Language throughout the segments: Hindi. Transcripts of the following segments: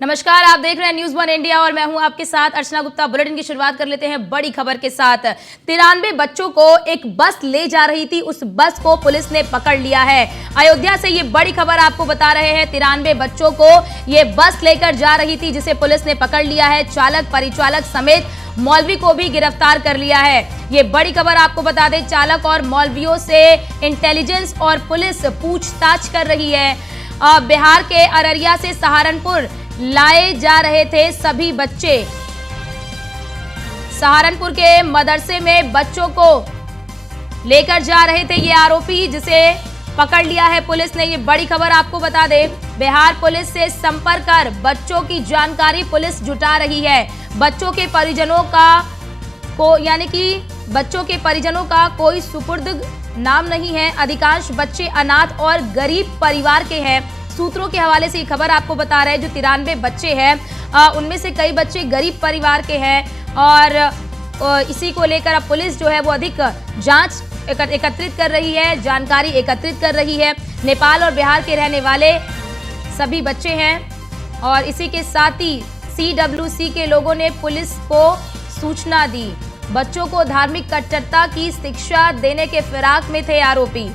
नमस्कार, आप देख रहे हैं न्यूज़ वन इंडिया और मैं हूं आपके साथ अर्चना गुप्ता। बुलेटिन की शुरुआत कर लेते हैं बड़ी खबर के साथ। 93 बच्चों को एक बस ले जा रही थी, उस बस को पुलिस ने पकड़ लिया है। अयोध्या से ये बड़ी खबर आपको बता रहे हैं। 93 बच्चों को ये बस लेकर जा रही थी, जिसे पुलिस ने पकड़ लिया है। चालक, परिचालक समेत मौलवी को भी गिरफ्तार कर लिया है। ये बड़ी खबर आपको बता दें, चालक और मौलवियों से इंटेलिजेंस और पुलिस पूछताछ कर रही है। बिहार के अररिया से सहारनपुर लाए जा रहे थे सभी बच्चे। सहारनपुर के मदरसे में बच्चों को लेकर जा रहे थे ये आरोपी, जिसे पकड़ लिया है पुलिस ने। ये बड़ी खबर आपको बता दें, बिहार पुलिस से संपर्क कर बच्चों की जानकारी पुलिस जुटा रही है। बच्चों के परिजनों का कोई सुपुर्द नाम नहीं है। अधिकांश बच्चे अनाथ और गरीब परिवार के हैं। सूत्रों के हवाले से ये खबर आपको बता रहे हैं, जो 93 बच्चे हैं उनमें से कई बच्चे गरीब परिवार के हैं और इसी को लेकर अब पुलिस जो है वो अधिक जांच एकत्रित कर रही है, जानकारी एकत्रित कर रही है। नेपाल और बिहार के रहने वाले सभी बच्चे हैं और इसी के साथ ही CWC के लोगों ने पुलिस को सूचना दी। बच्चों को धार्मिक कट्टरता की शिक्षा देने के फिराक में थे आरोपी।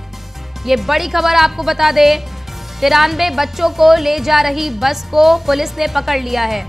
ये बड़ी खबर आपको बता दें, 93 बच्चों को ले जा रही बस को पुलिस ने पकड़ लिया है।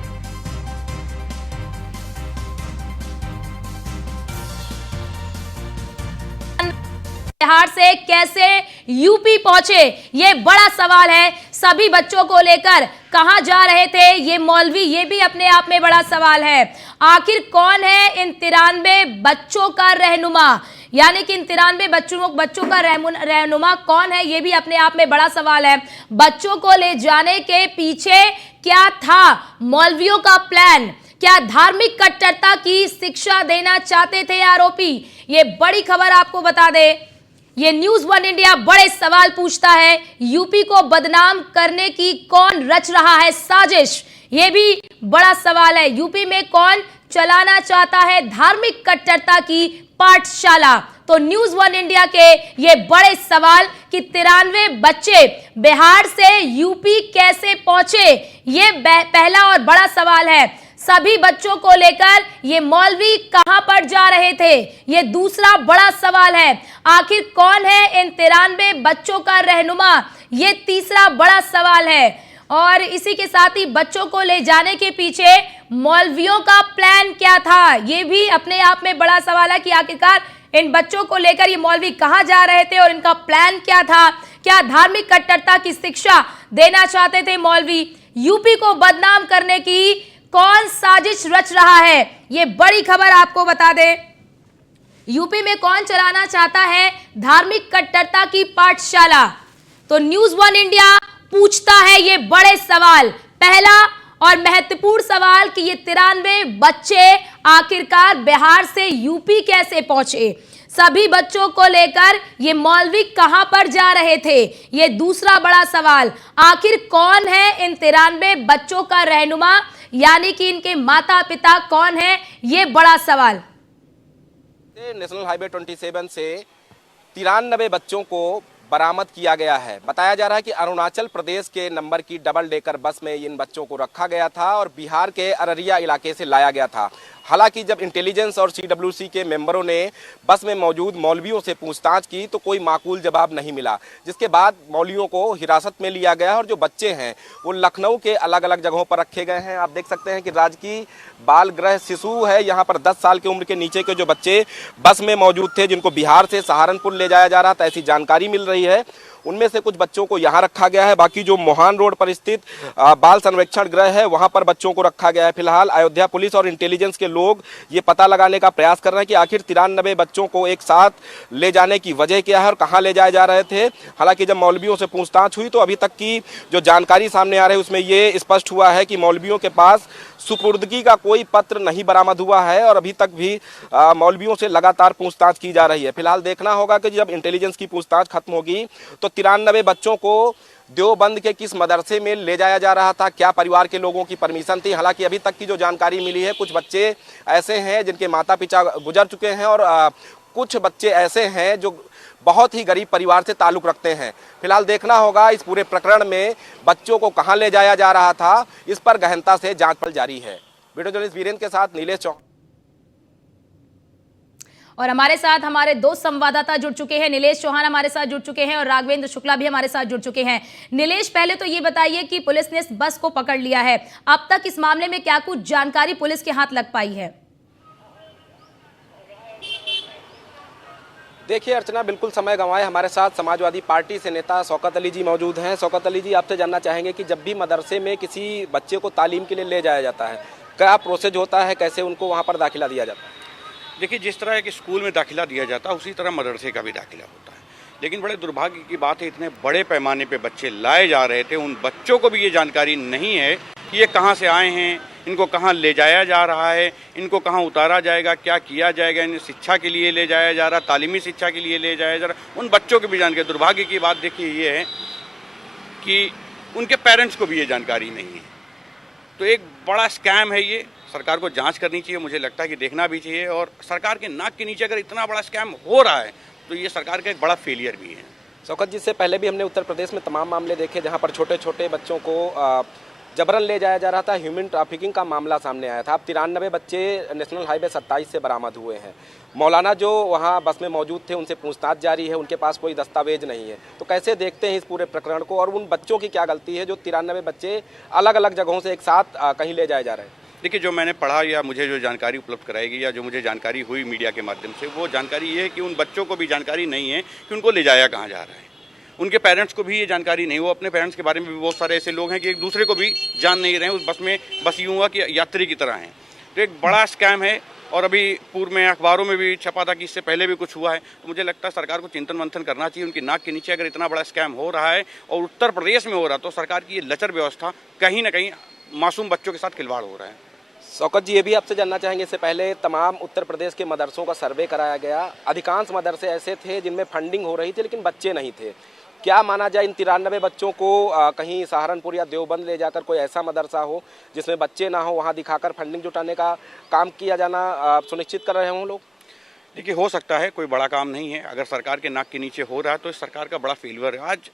बिहार से कैसे यूपी पहुंचे, ये बड़ा सवाल है। सभी बच्चों को लेकर कहां जा रहे थे ये मौलवी, ये भी अपने आप में बड़ा सवाल है। आखिर कौन है इन 93 बच्चों का रहनुमा, यानी कि इन 93 बच्चों का रहनुमा कौन है, ये भी अपने आप में बड़ा सवाल है। बच्चों को ले जाने के पीछे क्या था मौलवियों का प्लान? क्या धार्मिक कट्टरता की शिक्षा देना चाहते थे आरोपी? ये बड़ी खबर आपको बता दे। ये न्यूज़ वन इंडिया बड़े सवाल पूछता है, यूपी को बदनाम करने की कौन रच रहा है साजिश? ये भी बड़ा सवाल है। यूपी में कौन चलाना चाहता है धार्मिक कट्टरता की पाठशाला? तो न्यूज़ वन इंडिया के ये बड़े सवाल कि 93 बच्चे बिहार से यूपी कैसे पहुंचे, ये पहला और बड़ा सवाल है। सभी बच्चों को लेकर ये मौलवी कहां पर जा रहे थे, ये दूसरा बड़ा सवाल है। आखिर कौन है इन 93 बच्चों का रहनुमा, ये तीसरा बड़ा सवाल है। और इसी के साथ ही बच्चों को ले जाने के पीछे मौलवियों का प्लान क्या था, ये भी अपने आप में बड़ा सवाल है कि आखिरकार इन बच्चों को लेकर ये मौलवी कहां जा रहे थे और इनका प्लान क्या था। क्या धार्मिक कट्टरता की शिक्षा देना चाहते थे मौलवी? यूपी को बदनाम करने की कौन साजिश रच रहा है, ये बड़ी खबर आपको बता दें। यूपी में कौन चलाना चाहता है धार्मिक कट्टरता की पाठशाला? तो न्यूज़ वन इंडिया पूछता है ये बड़े सवाल। पहला और महत्वपूर्ण सवाल कि ये 93 बच्चे आखिरकार बिहार से यूपी कैसे पहुंचे? सभी बच्चों को लेकर ये मौलवी कहां पर जा रहे थे, ये दूसरा बड़ा सवाल। आखिर कौन है इन 93 बच्चों का रहनुमा, यानी कि इनके माता पिता कौन है, ये बड़ा सवाल। नेशनल हाईवे 27 से 93 बच्चों को बरामद किया गया है। बताया जा रहा है कि अरुणाचल प्रदेश के नंबर की डबल डेकर बस में इन बच्चों को रखा गया था और बिहार के अररिया इलाके से लाया गया था। हालांकि जब इंटेलिजेंस और CWC के मेंबरों ने बस में मौजूद मौलवियों से पूछताछ की तो कोई माकूल जवाब नहीं मिला, जिसके बाद मौलवियों को हिरासत में लिया गया और जो बच्चे हैं वो लखनऊ के अलग अलग जगहों पर रखे गए हैं। आप देख सकते हैं कि राजकीय बाल गृह शिशु है, यहाँ पर 10 साल की उम्र के नीचे के जो बच्चे बस में मौजूद थे, जिनको बिहार से सहारनपुर ले जाया जा रहा था, ऐसी जानकारी मिल रही है। उनमें से कुछ बच्चों को यहाँ रखा गया है, बाकी जो मोहान रोड पर स्थित बाल संरक्षण गृह है वहाँ पर बच्चों को रखा गया है। फिलहाल अयोध्या पुलिस और इंटेलिजेंस के लोग ये पता लगाने का प्रयास कर रहे हैं कि आखिर 93 बच्चों को एक साथ ले जाने की वजह क्या है और कहाँ ले जाए जा रहे थे। हालांकि जब मौलवियों से पूछताछ हुई तो अभी तक की जो जानकारी सामने आ रही है उसमें ये स्पष्ट हुआ है कि मौलवियों के पास सुपुर्दगी का कोई पत्र नहीं बरामद हुआ है और अभी तक भी मौलवियों से लगातार पूछताछ की जा रही है। फिलहाल देखना होगा कि जब इंटेलिजेंस की पूछताछ खत्म होगी तो 93 बच्चों को देवबंद के किस मदरसे में ले जाया जा रहा था, क्या परिवार के लोगों की परमिशन थी। हालांकि अभी तक की जो जानकारी मिली है, कुछ बच्चे ऐसे हैं जिनके माता पिता गुजर चुके हैं और कुछ बच्चे ऐसे हैं जो बहुत ही गरीब परिवार से ताल्लुक रखते हैं। फिलहाल देखना होगा इस पूरे प्रकरण में बच्चों को कहां ले जाया जा रहा था, इस पर गहनता से जांच पड़ताल जारी है। वीडियो जर्नलिस्ट वीरेंद्र के साथ नीलेश चौहान। और हमारे साथ हमारे दो संवाददाता जुड़ चुके हैं। नीलेश चौहान हमारे साथ जुड़ चुके हैं और राघवेंद्र शुक्ला भी हमारे साथ जुड़ चुके हैं। नीलेश, पहले तो ये बताइए कि पुलिस ने इस बस को पकड़ लिया है, अब तक इस मामले में क्या कुछ जानकारी पुलिस के हाथ लग पाई है? देखिए अर्चना, बिल्कुल समय गंवाए हमारे साथ समाजवादी पार्टी से नेता शौकत अली जी मौजूद हैं। शौकत अली जी, आपसे जानना चाहेंगे कि जब भी मदरसे में किसी बच्चे को तालीम के लिए ले जाया जाता है, क्या प्रोसेस होता है, कैसे उनको वहाँ पर दाखिला दिया जाता है? देखिए, जिस तरह के स्कूल में दाखिला दिया जाता है उसी तरह मदरसे का भी दाखिला होता है, लेकिन बड़े दुर्भाग्य की बात है इतने बड़े पैमाने पे बच्चे लाए जा रहे थे, उन बच्चों को भी ये जानकारी नहीं है कि ये कहाँ से आए हैं, इनको कहाँ ले जाया जा रहा है, इनको कहाँ उतारा जाएगा, क्या किया जाएगा, इन्हें शिक्षा के लिए ले जाया जा रहा, तालीमी शिक्षा के लिए ले जाया जा रहा, उन बच्चों की भी जानकारी। दुर्भाग्य की बात देखिए ये है कि उनके पेरेंट्स को भी ये जानकारी नहीं है। तो एक बड़ा स्कैम है ये, सरकार को जांच करनी चाहिए, मुझे लगता है कि देखना भी चाहिए। और सरकार के नाक के नीचे अगर इतना बड़ा स्कैम हो रहा है तो ये सरकार का एक बड़ा फेलियर भी है। शौकत जी, से पहले भी हमने उत्तर प्रदेश में तमाम मामले देखे जहां पर छोटे छोटे बच्चों को जबरन ले जाया जा रहा था, ह्यूमन ट्रैफिकिंग का मामला सामने आया था। अब 93 बच्चे नेशनल हाईवे 27 से बरामद हुए हैं। मौलाना जो वहां बस में मौजूद थे उनसे पूछताछ जारी है, उनके पास कोई दस्तावेज नहीं है। तो कैसे देखते हैं इस पूरे प्रकरण को, और उन बच्चों की क्या गलती है जो 93 बच्चे अलग अलग जगहों से एक साथ कहीं ले जाए जा रहे हैं? देखिए, जो मैंने पढ़ा या मुझे जो जानकारी उपलब्ध कराई गई या जो मुझे जानकारी हुई मीडिया के माध्यम से, वो जानकारी ये है कि उन बच्चों को भी जानकारी नहीं है कि उनको ले जाया कहाँ जा रहा है। उनके पेरेंट्स को भी ये जानकारी नहीं, वो अपने पेरेंट्स के बारे में भी बहुत सारे ऐसे लोग हैं कि एक दूसरे को भी जान नहीं रहे हैं उस बस में, बस यूँ हुआ कि यात्री की तरह हैं। तो एक बड़ा स्कैम है और अभी पूर्व में अखबारों में भी छपा था कि इससे पहले भी कुछ हुआ है। तो मुझे लगता है सरकार को चिंतन मंथन करना चाहिए। उनकी नाक के नीचे अगर इतना बड़ा स्कैम हो रहा है और उत्तर प्रदेश में हो रहा, तो सरकार की ये लचर व्यवस्था कहीं ना कहीं मासूम बच्चों के साथ खिलवाड़ हो रहा है। शौकत जी, ये भी आपसे जानना चाहेंगे, इससे पहले तमाम उत्तर प्रदेश के मदरसों का सर्वे कराया गया। अधिकांश मदरसे ऐसे थे जिनमें फंडिंग हो रही थी लेकिन बच्चे नहीं थे। क्या माना जाए इन 93 बच्चों को कहीं सहारनपुर या देवबंद ले जाकर कोई ऐसा मदरसा हो जिसमें बच्चे ना हो, वहाँ दिखाकर फंडिंग जुटाने का काम किया जाना सुनिश्चित कर रहे हों लोग? देखिए, हो सकता है, कोई बड़ा काम नहीं है। अगर सरकार के नाक के नीचे हो रहा है तो इस सरकार का बड़ा फेलियर है। आज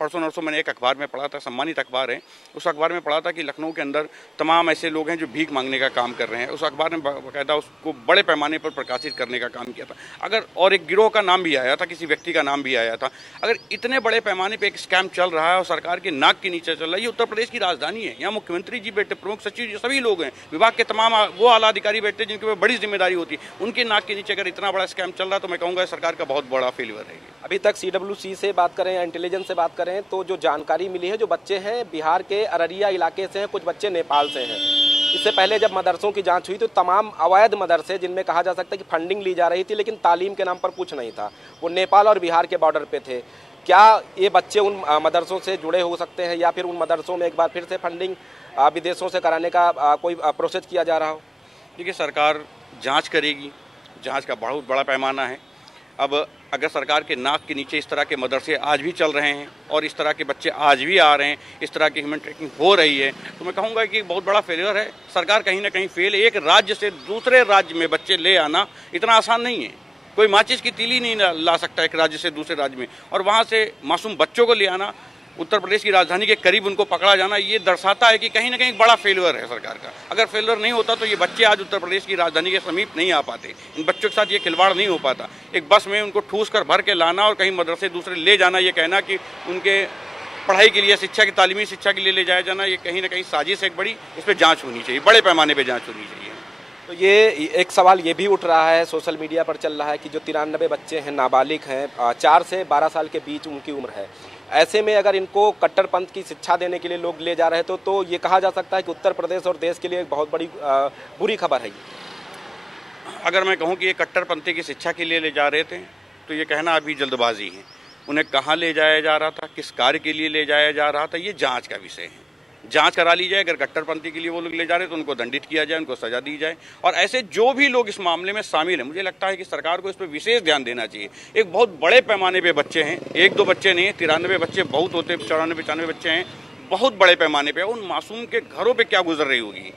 परसों नरसों मैंने एक अखबार में पढ़ा था, सम्मानित अखबार है, उस अखबार में पढ़ा था कि लखनऊ के अंदर तमाम ऐसे लोग हैं जो भीख मांगने का काम कर रहे हैं। उस अखबार ने बाकायदा उसको बड़े पैमाने पर प्रकाशित करने का काम किया था। अगर और एक गिरोह का नाम भी आया था, किसी व्यक्ति का नाम भी आया था। अगर इतने बड़े पैमाने पर एक स्कैम चल रहा है और सरकार के नाक के नीचे चल रहा है, ये उत्तर प्रदेश की राजधानी है, यहाँ मुख्यमंत्री जी बैठे, प्रमुख सचिव जी, सभी लोग हैं, विभाग के तमाम वो आला अधिकारी बैठते हैं जिनके ऊपर बड़ी जिम्मेदारी होती है। उनके नाक के नीचे अगर इतना बड़ा स्कैम चल रहा है तो मैं कहूँगा सरकार का बहुत बड़ा फेलियर है। अभी तक CWC से बात करें या इंटेलिजेंस से बात करें तो जो जानकारी मिली है, जो बच्चे हैं बिहार के अररिया इलाके से हैं, कुछ बच्चे नेपाल से हैं। इससे पहले जब मदरसों की जांच हुई तो तमाम अवैध मदरसे जिनमें कहा जा सकता है कि फंडिंग ली जा रही थी लेकिन तालीम के नाम पर कुछ नहीं था, वो नेपाल और बिहार के बॉर्डर पे थे। क्या ये बच्चे उन मदरसों से जुड़े हो सकते हैं या फिर उन मदरसों में एक बार फिर से फंडिंग विदेशों से कराने का कोई प्रोसेस किया जा रहा हो? देखिए, सरकार जाँच करेगी, जाँच का बहुत बड़ा पैमाना है। अब अगर सरकार के नाक के नीचे इस तरह के मदरसे आज भी चल रहे हैं और इस तरह के बच्चे आज भी आ रहे हैं, इस तरह की ह्यूमन ट्रैफिकिंग हो रही है, तो मैं कहूँगा कि बहुत बड़ा फेलियर है। सरकार कहीं ना कहीं फेल है। एक राज्य से दूसरे राज्य में बच्चे ले आना इतना आसान नहीं है। कोई माचिस की तीली नहीं ला सकता एक राज्य से दूसरे राज्य में, और वहाँ से मासूम बच्चों को ले आना, उत्तर प्रदेश की राजधानी के करीब उनको पकड़ा जाना, ये दर्शाता है कि कहीं ना कहीं बड़ा फेलियर है सरकार का। अगर फेलियर नहीं होता तो ये बच्चे आज उत्तर प्रदेश की राजधानी के समीप नहीं आ पाते, इन बच्चों के साथ ये खिलवाड़ नहीं हो पाता। एक बस में उनको ठूस कर भर के लाना और कहीं मदरसे दूसरे ले जाना, ये कहना कि उनके पढ़ाई के लिए, शिक्षा की, तालीमी शिक्षा के लिए ले जाया जाना, ये कहीं ना कहीं साजिश है एक बड़ी। इस पर जाँच होनी चाहिए, बड़े पैमाने पर जाँच होनी चाहिए। तो ये एक सवाल ये भी उठ रहा है, सोशल मीडिया पर चल रहा है कि जो 93 बच्चे हैं, नाबालिग हैं, 4 से 12 साल के बीच उनकी उम्र है। ऐसे में अगर इनको कट्टरपंथ की शिक्षा देने के लिए लोग ले जा रहे थे तो ये कहा जा सकता है कि उत्तर प्रदेश और देश के लिए एक बहुत बड़ी बुरी खबर है ये। अगर मैं कहूँ कि ये कट्टरपंथी की शिक्षा के लिए ले जा रहे थे तो ये कहना अभी जल्दबाजी है। उन्हें कहाँ ले जाया जा रहा था, किस कार्य के लिए ले जाया जा रहा था, ये जाँच का विषय है। जांच करा ली जाए। अगर कट्टरपंथी के लिए वो लोग ले जा रहे हैं तो उनको दंडित किया जाए, उनको सजा दी जाए। और ऐसे जो भी लोग इस मामले में शामिल हैं, मुझे लगता है कि सरकार को इस पर विशेष ध्यान देना चाहिए। एक बहुत बड़े पैमाने पे बच्चे हैं, 1-2 बच्चे नहीं, 93 बच्चे बहुत होते, 94-95 बच्चे हैं, बहुत बड़े पैमाने पे। उन मासूम के घरों पे क्या गुजर रही होगी,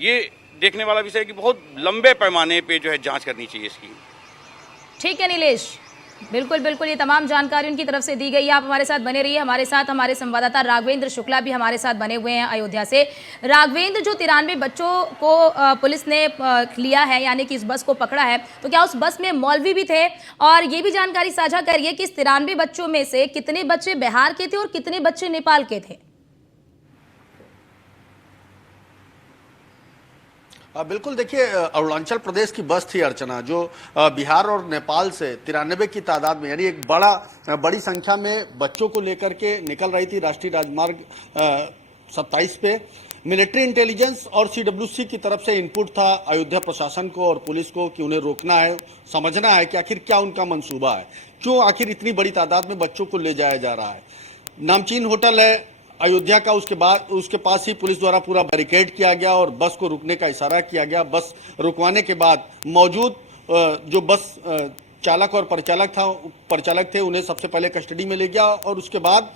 ये देखने वाला विषय है कि बहुत लंबे पैमाने पे जो है जाँच करनी चाहिए इसकी। ठीक है नीलेश। बिल्कुल बिल्कुल, ये तमाम जानकारी उनकी तरफ से दी गई है। आप हमारे साथ बने रहिए, हमारे साथ हमारे संवाददाता राघवेंद्र शुक्ला भी हमारे साथ बने हुए हैं अयोध्या से। राघवेंद्र, जो 93 बच्चों को पुलिस ने लिया है, यानी कि इस बस को पकड़ा है, तो क्या उस बस में मौलवी भी थे? और ये भी जानकारी साझा करिए कि इस 93 बच्चों में से कितने बच्चे बिहार के थे और कितने बच्चे नेपाल के थे? बिल्कुल, देखिए अरुणाचल प्रदेश की बस थी अर्चना, जो बिहार और नेपाल से 93 की तादाद में, यानी एक बड़ी संख्या में बच्चों को लेकर के निकल रही थी राष्ट्रीय राजमार्ग 27 पे। मिलिट्री इंटेलिजेंस और सीडब्ल्यूसी की तरफ से इनपुट था अयोध्या प्रशासन को और पुलिस को कि उन्हें रोकना है, समझना है कि आखिर क्या उनका मंसूबा है, क्यों आखिर इतनी बड़ी तादाद में बच्चों को ले जाया जा रहा है। नामचीन होटल है अयोध्या का, उसके पास ही पुलिस द्वारा पूरा बैरिकेड किया गया और बस को रुकने का इशारा किया गया। बस रुकवाने के बाद मौजूद जो बस चालक और परिचालक थे, उन्हें सबसे पहले कस्टडी में ले गया और उसके बाद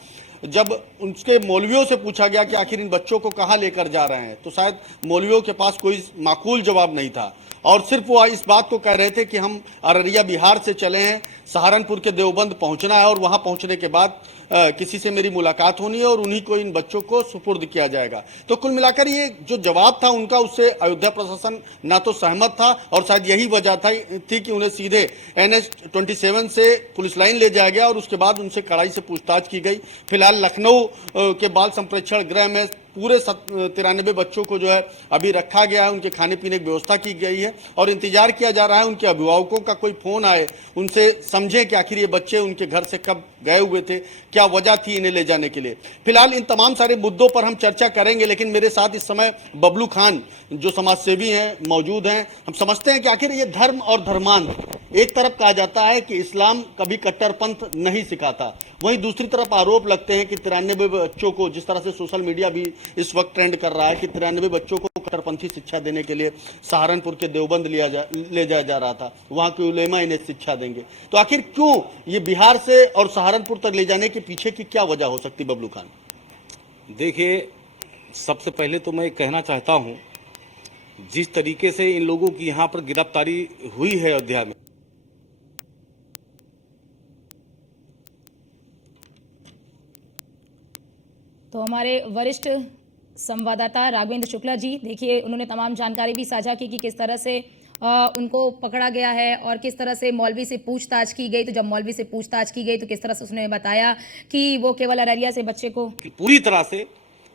जब उनके मौलवियों से पूछा गया कि आखिर इन बच्चों को कहाँ लेकर जा रहे हैं, तो शायद मौलवियों के पास कोई माकूल जवाब नहीं था और सिर्फ वो इस बात को कह रहे थे कि हम अररिया बिहार से चले हैं, सहारनपुर के देवबंद पहुंचना है और वहां पहुंचने के बाद किसी से मेरी मुलाकात होनी है और उन्हीं को इन बच्चों को सुपुर्द किया जाएगा। तो कुल मिलाकर ये जो जवाब था उनका, उससे अयोध्या प्रशासन ना तो सहमत था और शायद यही वजह थी कि उन्हें सीधे NH-27 से पुलिस लाइन ले जाया गया और उसके बाद उनसे कड़ाई से पूछताछ की गई। फिलहाल लखनऊ के बाल संप्रेक्षण गृह में पूरे 93 बच्चों को जो है अभी रखा गया है, उनके खाने पीने की व्यवस्था की गई है और इंतजार किया जा रहा है उनके अभिभावकों का कोई फोन आए, उनसे समझे कि आखिर ये बच्चे उनके घर से कब गए हुए थे, क्या वजह थी इन्हें ले जाने के लिए। फिलहाल इन तमाम सारे मुद्दों पर हम चर्चा करेंगे, लेकिन मेरे साथ इस समय बबलू खान जो समाजसेवी हैं मौजूद हैं। हम समझते हैं कि आखिर ये धर्म और धर्मांध, एक तरफ कहा जाता है कि इस्लाम कभी कट्टरपंथ नहीं सिखाता, वहीं दूसरी तरफ आरोप लगते हैं कि 93 बच्चों को, जिस तरह से सोशल मीडिया भी इस वक्त ट्रेंड कर रहा है कि 93 बच्चों को कट्टरपंथी शिक्षा देने के लिए सहारनपुर के देवबंद ले जाया जा रहा था, वहां के उलेमा इन्हें शिक्षा देंगे। तो आखिर क्यों ये बिहार से और सहारनपुर तक ले जाने के पीछे की क्या वजह हो सकती बबलू खान? देखिए, सबसे पहले तो मैं कहना चाहता हूं, जिस तरीके से इन लोगों की यहां पर गिरफ्तारी हुई है अयोध्या में, तो हमारे वरिष्ठ संवाददाता राघवेंद्र शुक्ला जी, देखिए उन्होंने तमाम जानकारी भी साझा की कि किस तरह से उनको पकड़ा गया है और किस तरह से मौलवी से पूछताछ की गई। तो जब मौलवी से पूछताछ की गई तो किस तरह से उसने बताया कि वो केवल अररिया से बच्चे को पूरी तरह से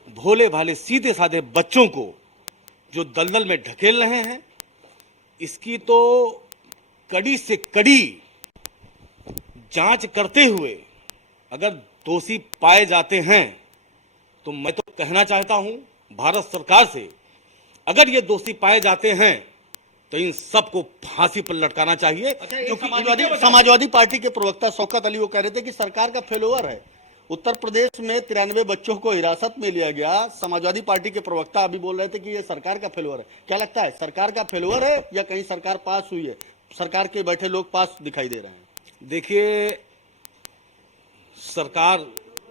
भोले भाले सीधे साधे बच्चों को जो दलदल में ढकेल रहे हैं, इसकी तो कड़ी से कड़ी जांच करते हुए अगर दोषी पाए जाते हैं तो मैं तो कहना चाहता हूं भारत सरकार से, अगर ये दोषी पाए जाते हैं तो इन सबको फांसी पर लटकाना चाहिए। क्योंकि समाजवादी पार्टी के प्रवक्ता शौकत अली वो कह रहे थे कि सरकार का फेलोवर है। उत्तर प्रदेश में 93 बच्चों को हिरासत में लिया गया, समाजवादी पार्टी के प्रवक्ता अभी बोल रहे थे कि ये सरकार का फेलोवर है। क्या लगता है, सरकार का फेलोवर है या कहीं सरकार पास हुई है, सरकार के बैठे लोग पास दिखाई दे रहे हैं? देखिए, सरकार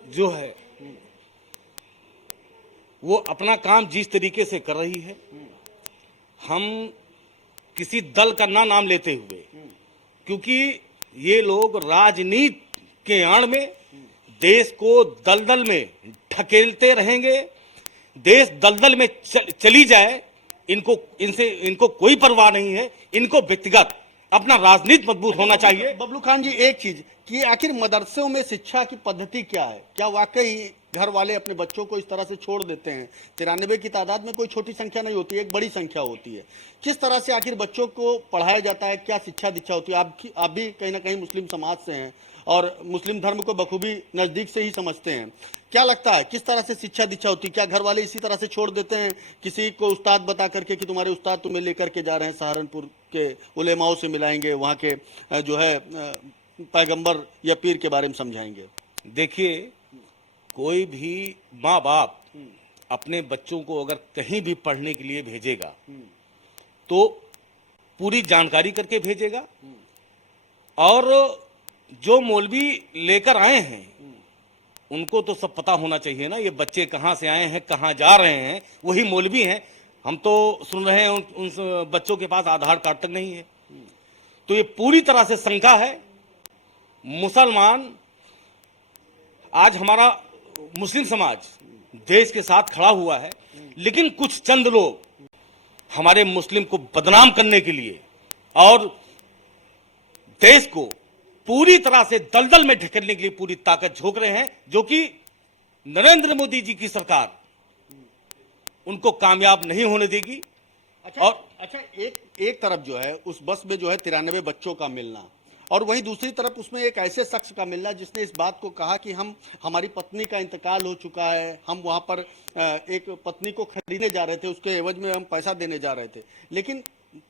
जो है वो अपना काम जिस तरीके से कर रही है, हम किसी दल का नाम लेते हुए, क्योंकि ये लोग राजनीति के आड़ में देश को दलदल में ढकेलते रहेंगे। देश दलदल में चली जाए, इनको कोई परवाह नहीं है। इनको व्यक्तिगत अपना राजनीति मजबूत होना चाहिए। बबलू खान जी, एक चीज कि आखिर मदरसों में शिक्षा की पद्धति क्या है? क्या वाकई घर वाले अपने बच्चों को इस तरह से छोड़ देते हैं? 93 की तादाद में कोई छोटी संख्या नहीं होती है, एक बड़ी संख्या होती है। किस तरह से आखिर बच्चों को पढ़ाया जाता है, क्या शिक्षा दीक्षा होती है? आप भी कहीं ना कहीं मुस्लिम समाज से हैं और मुस्लिम धर्म को बखूबी नजदीक से ही समझते हैं। क्या लगता है किस तरह से शिक्षा दीक्षा होती है? क्या घर वाले इसी तरह से छोड़ देते हैं, किसी को उस्ताद बता करके कि तुम्हारे उस्ताद तुम्हें लेकर के जा रहे हैं, सहारनपुर के उलेमाओं से मिलाएंगे, वहाँ के जो है पैगंबर या पीर के बारे में समझाएंगे? देखिए, कोई भी माँ बाप अपने बच्चों को अगर कहीं भी पढ़ने के लिए भेजेगा तो पूरी जानकारी करके भेजेगा और जो मौलवी लेकर आए हैं उनको तो सब पता होना चाहिए ना, ये बच्चे कहाँ से आए हैं, कहाँ जा रहे हैं, वही मौलवी हैं। हम तो सुन रहे हैं उन बच्चों के पास आधार कार्ड तक नहीं है। तो ये पूरी तरह से शंका है मुसलमान, आज हमारा मुस्लिम समाज देश के साथ खड़ा हुआ है, लेकिन कुछ चंद लोग हमारे मुस्लिम को बदनाम करने के लिए और देश को पूरी तरह से दलदल में ढकेलने के लिए पूरी ताकत झोंक रहे हैं, जो कि नरेंद्र मोदी जी की सरकार उनको कामयाब नहीं होने देगी। अच्छा, एक तरफ जो है उस बस में जो है 93 बच्चों का मिलना, और वहीं दूसरी तरफ उसमें एक ऐसे शख्स का मिलना जिसने इस बात को कहा कि हमारी पत्नी का इंतकाल हो चुका है, हम वहां पर एक पत्नी को खरीदने जा रहे थे, उसके एवज में हम पैसा देने जा रहे थे, लेकिन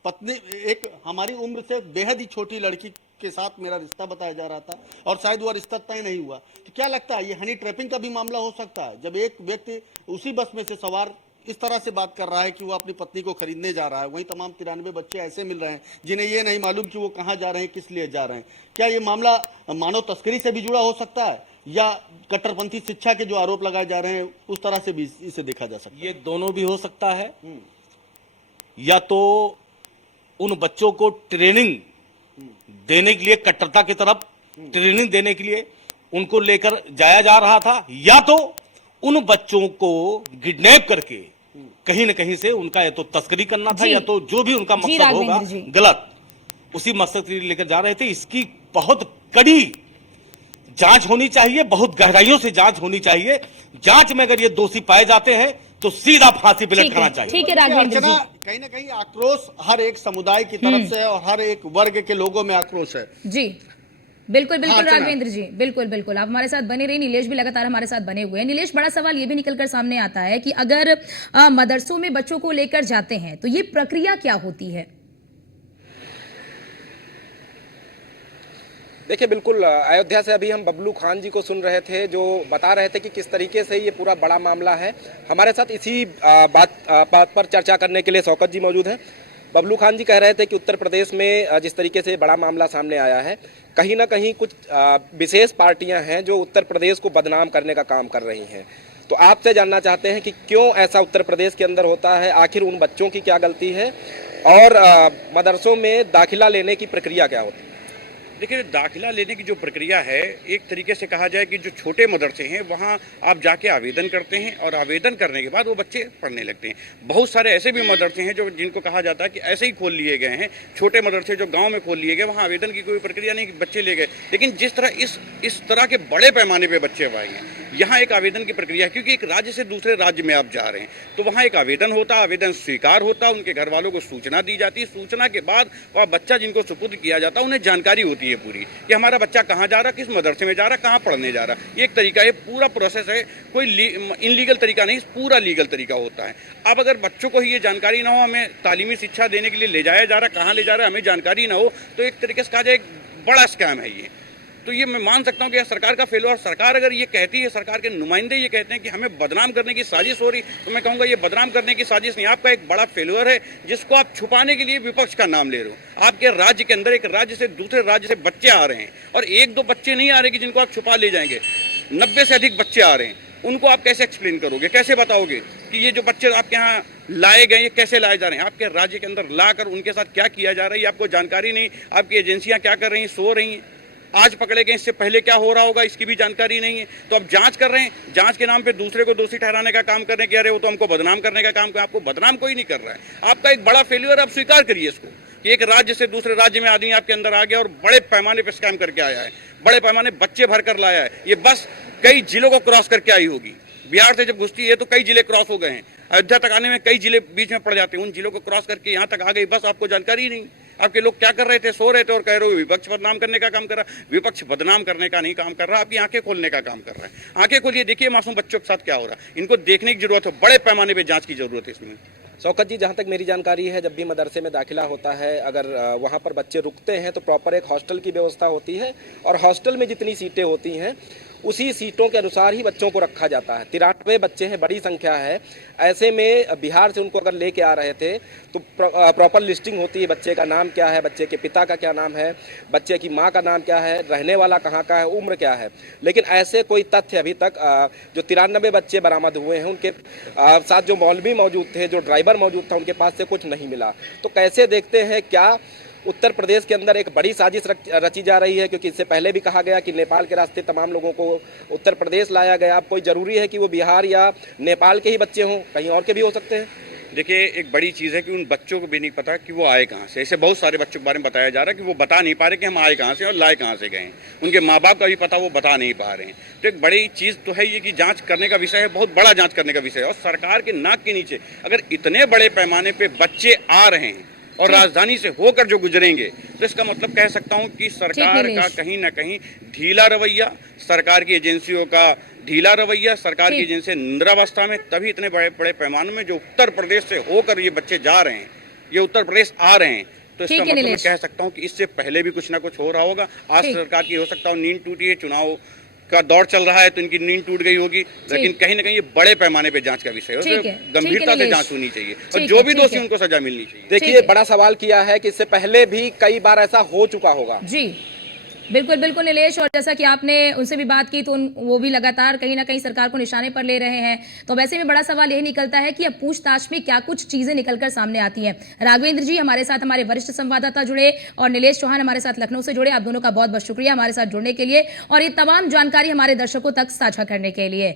पत्नी एक हमारी उम्र से बेहद ही छोटी लड़की के साथ मेरा रिश्ता बताया जा रहा था और शायद वह रिश्ता तय नहीं हुआ। तो क्या लगता है ये हनी ट्रैपिंग का भी मामला हो सकता है, जब एक व्यक्ति उसी बस में से सवार इस तरह से बात कर रहा है कि वो अपनी पत्नी को खरीदने जा रहा है, वहीं तमाम 93 बच्चे ऐसे मिल रहे हैं जिन्हें ये नहीं मालूम कि वो कहाँ जा रहे हैं, किस लिए जा रहे हैं। क्या ये मामला मानव तस्करी से भी जुड़ा हो सकता है या कट्टरपंथी शिक्षा के जो आरोप लगाए जा रहे हैं उस तरह से भी इसे देखा जा सकता है? ये दोनों भी हो सकता है। या तो उन बच्चों को ट्रेनिंग देने के लिए, कट्टरता की तरफ ट्रेनिंग देने के लिए उनको लेकर जाया जा रहा था, या तो उन बच्चों को किडनैप करके कहीं न कहीं से उनका या तो तस्करी करना था, या तो जो भी उनका मकसद होगा गलत, उसी मकसद के लिए लेकर जा रहे थे। इसकी बहुत कड़ी जांच होनी चाहिए, बहुत गहराइयों से जांच होनी चाहिए। जांच में अगर ये दोषी पाए जाते हैं तो सीधा फांसी पे लटकाना चाहिए। ठीक है राघवेंद्र जी, कहीं ना कहीं आक्रोश हर एक समुदाय की तरफ से और हर एक वर्ग के लोगों में आक्रोश है जी। बिल्कुल बिल्कुल राघवेंद्र जी, बिल्कुल बिल्कुल आप हमारे साथ बने रहिए। नीलेश भी लगातार हमारे साथ बने हुए हैं। नीलेश, बड़ा सवाल ये भी निकलकर सामने आता है कि अगर मदरसों में बच्चों को लेकर जाते हैं तो ये प्रक्रिया क्या होती है? देखिए, बिल्कुल अयोध्या से अभी हम बबलू खान जी को सुन रहे थे, जो बता रहे थे कि किस तरीके से ये पूरा बड़ा मामला है। हमारे साथ इसी बात पर चर्चा करने के लिए शौकत जी मौजूद हैं। बबलू खान जी कह रहे थे कि उत्तर प्रदेश में जिस तरीके से बड़ा मामला सामने आया है, कहीं ना कहीं कुछ विशेष पार्टियां हैं जो उत्तर प्रदेश को बदनाम करने का काम कर रही हैं। तो आपसे जानना चाहते हैं कि क्यों ऐसा उत्तर प्रदेश के अंदर होता है, आखिर उन बच्चों की क्या गलती है और मदरसों में दाखिला लेने की प्रक्रिया क्या होती है? देखिए, दाखिला लेने की जो प्रक्रिया है, एक तरीके से कहा जाए कि जो छोटे मदरसे हैं वहाँ आप जाके आवेदन करते हैं और आवेदन करने के बाद वो बच्चे पढ़ने लगते हैं। बहुत सारे ऐसे भी मदरसे हैं जो जिनको कहा जाता है कि ऐसे ही खोल लिए गए हैं, छोटे मदरसे जो गांव में खोल लिए गए, वहाँ आवेदन की कोई प्रक्रिया नहीं, बच्चे ले गए। लेकिन जिस तरह इस तरह के बड़े पैमाने पर बच्चे आए हैं, यहाँ एक आवेदन की प्रक्रिया है, क्योंकि एक राज्य से दूसरे राज्य में आप जा रहे हैं तो वहाँ एक आवेदन होता, आवेदन स्वीकार होता, उनके घर वालों को सूचना दी जाती है, सूचना के बाद वह बच्चा जिनको सुपुर्द किया जाता है उन्हें जानकारी होती है पूरी कि हमारा बच्चा कहाँ जा रहा, किस मदरसे में जा रहा, कहाँ पढ़ने जा रहा। ये एक तरीका है, पूरा प्रोसेस है, कोई इनलीगल तरीका नहीं, पूरा लीगल तरीका होता है। अब अगर बच्चों को ही ये जानकारी ना हो, हमें तालीमी शिक्षा देने के लिए ले जाया जा रहा, कहाँ ले जा रहा है हमें जानकारी ना हो, तो एक तरीके से कहा जाए बड़ा स्कैम है ये। तो ये मैं मान सकता हूँ कि सरकार का फेल। और सरकार अगर ये कहती है, सरकार के नुमाइंदे ये कहते हैं कि हमें बदनाम करने की साजिश हो रही, तो मैं कहूँगा ये बदनाम करने की साजिश नहीं, आपका एक बड़ा फेल्योर है जिसको आप छुपाने के लिए विपक्ष का नाम ले रहे हो। आपके राज्य के अंदर एक राज्य से दूसरे राज्य से बच्चे आ रहे हैं और एक दो बच्चे नहीं आ रहे कि जिनको आप छुपा ले जाएंगे, 90 से अधिक बच्चे आ रहे हैं। उनको आप कैसे एक्सप्लेन करोगे, कैसे बताओगे कि ये जो बच्चे आपके यहाँ लाए गए ये कैसे लाए जा रहे हैं? आपके राज्य के अंदर लाकर उनके साथ क्या किया जा रहा है ये आपको जानकारी नहीं। आपकी एजेंसियां क्या कर रही हैं, सो रही हैं। आज पकड़े गए, इससे पहले क्या हो रहा होगा इसकी भी जानकारी नहीं है। तो अब जांच कर रहे हैं, जांच के नाम पे दूसरे को दोषी ठहराने का काम कर रहे हैं कि अरे वो तो हमको बदनाम करने का काम कर। आपको बदनाम कोई नहीं कर रहा है, आपका एक बड़ा फेल्यूर, आप स्वीकार करिए इसको कि एक राज्य से दूसरे राज्य में आदमी आपके अंदर आ गया और बड़े पैमाने पर स्कैम करके आया है, बड़े पैमाने बच्चे भर कर लाया है। ये बस कई जिलों को क्रॉस करके आई होगी। बिहार से जब घुसती है तो कई जिले क्रॉस हो गए हैं, अयोध्या तक आने में कई जिले बीच में पड़ जाते हैं, उन जिलों को क्रॉस करके यहाँ तक आ गई, बस आपको जानकारी नहीं। आपके लोग क्या कर रहे थे, सो रहे थे और कह रहे हो विपक्ष बदनाम करने का काम कर रहा है। विपक्ष बदनाम करने का नहीं काम कर रहा, आपकी आंखें खोलने का काम कर रहा है। आंखें खोलिए, देखिए मासूम बच्चों के साथ क्या हो रहा है, इनको देखने की जरूरत है, बड़े पैमाने पर जांच की जरूरत है इसमें। शौकत जी, जहाँ तक मेरी जानकारी है, जब भी मदरसे में दाखिला होता है, अगर वहाँ पर बच्चे रुकते हैं तो प्रॉपर एक हॉस्टल की व्यवस्था होती है और हॉस्टल में जितनी सीटें होती हैं उसी सीटों के अनुसार ही बच्चों को रखा जाता है। 93 बच्चे हैं, बड़ी संख्या है। ऐसे में बिहार से उनको अगर लेके आ रहे थे तो प्रॉपर लिस्टिंग होती है, बच्चे का नाम क्या है, बच्चे के पिता का क्या नाम है, बच्चे की माँ का नाम क्या है, रहने वाला कहाँ का है, उम्र क्या है। लेकिन ऐसे कोई तथ्य अभी तक जो 93 बच्चे बरामद हुए हैं उनके साथ जो मौलवी मौजूद थे, जो ड्राइवर मौजूद था, उनके पास से कुछ नहीं मिला। तो कैसे देखते हैं, क्या उत्तर प्रदेश के अंदर एक बड़ी साजिश रची जा रही है, क्योंकि इससे पहले भी कहा गया कि नेपाल के रास्ते तमाम लोगों को उत्तर प्रदेश लाया गया। अब कोई जरूरी है कि वो बिहार या नेपाल के ही बच्चे हों, कहीं और के भी हो सकते हैं? देखिए, एक बड़ी चीज़ है कि उन बच्चों को भी नहीं पता कि वो आए कहाँ से। ऐसे बहुत सारे बच्चों के बारे में बताया जा रहा है कि वो बता नहीं पा रहे कि हम आए कहाँ से और लाए कहाँ से गए। उनके माँ बाप का भी पता वो बता नहीं पा रहे हैं। तो एक बड़ी चीज़ तो है ये कि जांच करने का विषय है, बहुत बड़ा जांच करने का विषय है। और सरकार के नाक के नीचे अगर इतने बड़े पैमाने पे बच्चे आ रहे हैं और राजधानी से होकर जो गुजरेंगे, तो इसका मतलब कह सकता हूँ कि सरकार का कहीं ना कहीं ढीला रवैया, सरकार की एजेंसियों का ढीला रवैया, सरकार की एजेंसी निंद्रावस्था में, तभी इतने बड़े बड़े पैमाने में जो उत्तर प्रदेश से होकर ये बच्चे जा रहे हैं, ये उत्तर प्रदेश आ रहे हैं। तो इसका मतलब मैं कह सकता हूँ कि इससे पहले भी कुछ ना कुछ हो रहा होगा। आज सरकार की हो सकता है नींद टूटी है, चुनाव का दौर चल रहा है तो इनकी नींद टूट गई होगी, लेकिन कहीं ना कहीं ये बड़े पैमाने पे जांच का विषय है, गंभीरता से जांच होनी चाहिए और जो भी दोषी उनको सजा मिलनी चाहिए। देखिए, बड़ा सवाल किया है कि इससे पहले भी कई बार ऐसा हो चुका होगा। जी बिल्कुल बिल्कुल नीलेश, और जैसा कि आपने उनसे भी बात की तो वो भी लगातार कहीं ना कहीं सरकार को निशाने पर ले रहे हैं। तो वैसे में बड़ा सवाल यही निकलता है कि अब पूछताछ में क्या कुछ चीजें निकलकर सामने आती हैं। राघवेंद्र जी हमारे साथ, हमारे वरिष्ठ संवाददाता जुड़े, और नीलेश चौहान हमारे साथ लखनऊ से जुड़े। आप दोनों का बहुत बहुत शुक्रिया हमारे साथ जुड़ने के लिए और ये तमाम जानकारी हमारे दर्शकों तक साझा करने के लिए।